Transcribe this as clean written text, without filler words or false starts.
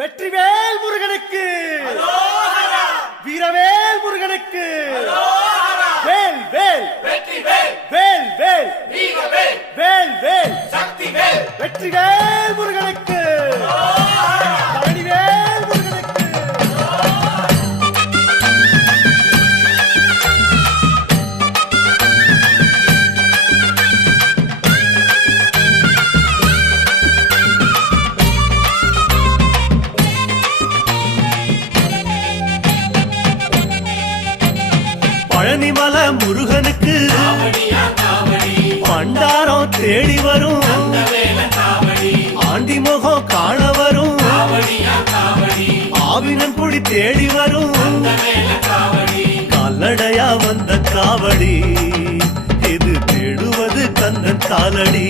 வெற்றிவேல் முருகனுக்கு, வீரவேல் முருகனுக்கு, வேல் வேல் வேல் வேல் வேல் வேல் வெற்றிவேல் முருகனுக்கு, பழனிவேல் முருகனுக்கு. பழனிமல முருகனுக்கு பண்டாரம் தேடி வரும், ஆண்டி முகம் காண வரும், ஆவினன் குடி தேடி வரும், கால்நடையா வந்த காவடி இது தேடுவது கந்தன் காலடி.